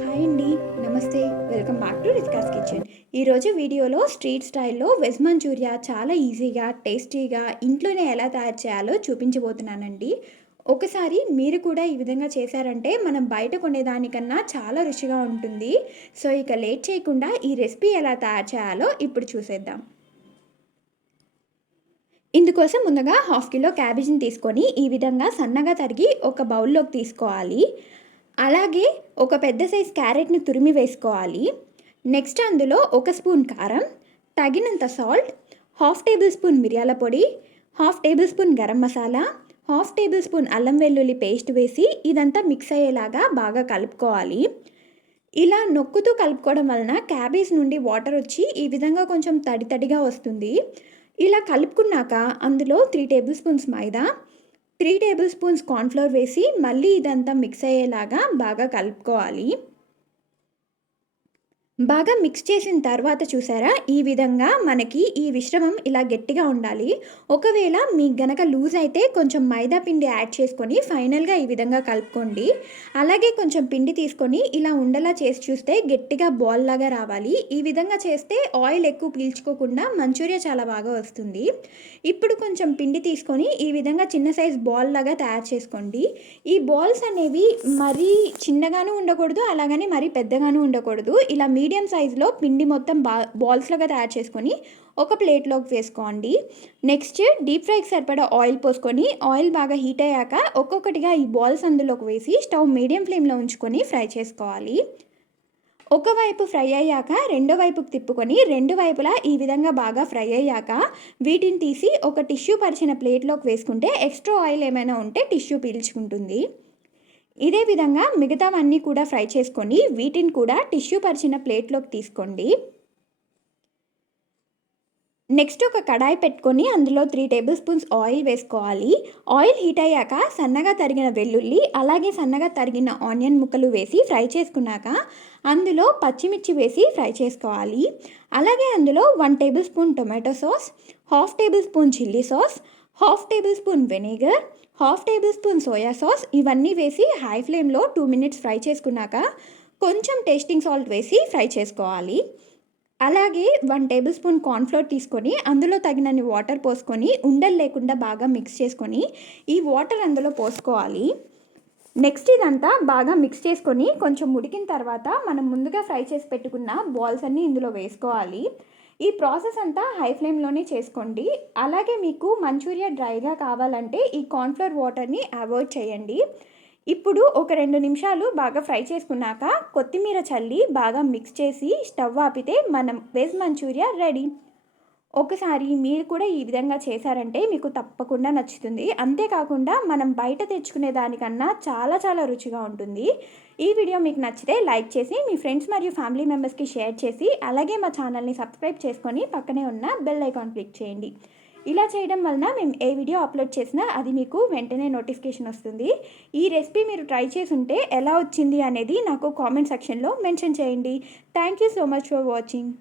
Hi అండి. నమస్తే. Welcome back to Ritika's kitchen. ఈరోజు వీడియోలో స్ట్రీట్ స్టైల్‌లో వెజ్ మంచూరియా చాలా ఈజీగా, టేస్టీగా ఇంట్లోనే ఎలా తయారు చేయాలో చూపించబోతున్నానండి. ఒకసారి మీరు కూడా ఈ విధంగా చేశారంటే మనం బయట కొనేదానికన్నా చాలా రుచిగా ఉంటుంది. సో, ఇక లేట్ చేయకుండా ఈ రెసిపీ ఎలా తయారు చేయాలో ఇప్పుడు చూసేద్దాం. ఇందుకోసం ముందుగా హాఫ్ కిలో క్యాబేజీని తీసుకొని ఈ విధంగా సన్నగా తరిగి ఒక బౌల్లోకి తీసుకోవాలి. అలాగే ఒక పెద్ద సైజ్ క్యారెట్ని తురిమి వేసుకోవాలి. నెక్స్ట్ అందులో ఒక స్పూన్ కారం, తగినంత సాల్ట్, హాఫ్ టేబుల్ స్పూన్ మిరియాల పొడి, half table spoon garam masala, half table spoon అల్లం వెల్లుల్లి పేస్ట్ వేసి ఇదంతా మిక్స్ అయ్యేలాగా బాగా కలుపుకోవాలి. ఇలా నొక్కుతూ కలుపుకోవడం వలన క్యాబేజ్ నుండి వాటర్ వచ్చి ఈ విధంగా కొంచెం తడి తడిగా వస్తుంది. ఇలా కలుపుకున్నాక అందులో 3 టేబుల్ స్పూన్స్ మైదా, 3 టేబుల్ స్పూన్స్ కార్న్‌ఫ్లోర్ వేసి మళ్ళీ ఇదంతా మిక్స్ అయ్యేలాగా బాగా కలుపుకోవాలి. బాగా మిక్స్ చేసిన తర్వాత చూసారా, ఈ విధంగా మనకి ఈ మిశ్రమం ఇలా గట్టిగా ఉండాలి. ఒకవేళ మీకు గనక లూజ్ అయితే కొంచెం మైదా పిండి యాడ్ చేసుకొని ఫైనల్‌గా ఈ విధంగా కలుపుకోండి. అలాగే కొంచెం పిండి తీసుకొని ఇలా ఉండలా చేసి చూస్తే గట్టిగా బాల్ లాగా రావాలి. ఈ విధంగా చేస్తే ఆయిల్ ఎక్కువ పీల్చుకోకుండా మంచూరియా చాలా బాగా వస్తుంది. ఇప్పుడు కొంచెం పిండి తీసుకొని ఈ విధంగా చిన్న సైజ్ బాల్ లాగా తయారు చేసుకోండి. ఈ బాల్స్ అనేవి మరీ చిన్నగాను ఉండకూడదు, అలాగని మరీ పెద్దగాను ఉండకూడదు. ఇలా మీడియం సైజులో పిండి మొత్తం బాల్స్ లాగా తయారు చేసుకొని ఒక ప్లేట్లోకి వేసుకోండి. నెక్స్ట్ డీప్ ఫ్రైకి సరిపడా ఆయిల్ పోసుకొని ఆయిల్ బాగా హీట్ అయ్యాక ఒక్కొక్కటిగా ఈ బాల్స్ అందులోకి వేసి స్టవ్ మీడియం ఫ్లేమ్లో ఉంచుకొని ఫ్రై చేసుకోవాలి. ఒకవైపు ఫ్రై అయ్యాక రెండో వైపుకి తిప్పుకొని రెండు వైపులా ఈ విధంగా బాగా ఫ్రై అయ్యాక వీటిని తీసి ఒక టిష్యూ పరిచిన ప్లేట్లోకి వేసుకుంటే ఎక్స్ట్రా ఆయిల్ ఏమైనా ఉంటే టిష్యూ పీల్చుకుంటుంది. ఇదే విధంగా మిగతావన్నీ కూడా ఫ్రై చేసుకొని వీటిని కూడా టిష్యూ పరిచిన ప్లేట్లోకి తీసుకోండి. నెక్స్ట్ ఒక కడాయి పెట్టుకొని అందులో 3 టేబుల్ స్పూన్స్ ఆయిల్ వేసుకోవాలి. ఆయిల్ హీట్ అయ్యాక సన్నగా తరిగిన వెల్లుల్లి, అలాగే సన్నగా తరిగిన ఆనియన్ ముక్కలు వేసి ఫ్రై చేసుకున్నాక అందులో పచ్చిమిర్చి వేసి ఫ్రై చేసుకోవాలి. అలాగే అందులో 1 table spoon tomato sauce, half table spoon chilli sauce, half table spoon vinegar, half table spoon soya sauce ఇవన్నీ వేసి హై ఫ్లేమ్లో 2 మినిట్స్ ఫ్రై చేసుకున్నాక కొంచెం టేస్టింగ్ సాల్ట్ వేసి ఫ్రై చేసుకోవాలి. అలాగే 1 టేబుల్ స్పూన్ కార్న్‌ఫ్లోర్ తీసుకొని అందులో తగినన్ని వాటర్ పోసుకొని ఉండలు లేకుండా బాగా మిక్స్ చేసుకొని ఈ వాటర్ అందులో పోసుకోవాలి. నెక్స్ట్ ఇదంతా బాగా మిక్స్ చేసుకొని కొంచెం ఉడికిన తర్వాత మనం ముందుగా ఫ్రై చేసి పెట్టుకున్న బాల్స్ అన్నీ ఇందులో వేసుకోవాలి. ఈ ప్రాసెస్ అంతా హై ఫ్లేమ్లోనే చేసుకోండి. అలాగే మీకు మంచూరియా డ్రైగా కావాలంటే ఈ కార్న్‌ఫ్లోర్ వాటర్ని అవాయిడ్ చేయండి. ఇప్పుడు ఒక 2 నిమిషాలు బాగా ఫ్రై చేసుకున్నాక కొత్తిమీర చల్లి బాగా మిక్స్ చేసి స్టవ్ ఆపితే మనం వెజ్ మంచూరియా రెడీ. ఒకసారి మీరు కూడా ఈ విధంగా చేశారంటే మీకు తప్పకుండా నచ్చుతుంది. అంతేకాకుండా మనం బయట తెచ్చుకునే దానికన్నా చాలా చాలా రుచిగా ఉంటుంది. ఈ వీడియో మీకు నచ్చితే లైక్ చేసి మీ ఫ్రెండ్స్ మరియు ఫ్యామిలీ మెంబర్స్కి షేర్ చేసి అలాగే మా ఛానల్ని సబ్స్క్రైబ్ చేసుకొని పక్కనే ఉన్న బెల్ ఐకాన్ క్లిక్ చేయండి. ఇలా చేయడం వలన మేము ఏ వీడియో అప్లోడ్ చేసినా అది మీకు వెంటనే నోటిఫికేషన్ వస్తుంది. ఈ రెసిపీ మీరు ట్రై చేసి ఉంటే ఎలా వచ్చింది అనేది నాకు కామెంట్ సెక్షన్లో మెన్షన్ చేయండి. Thank you so much for watching.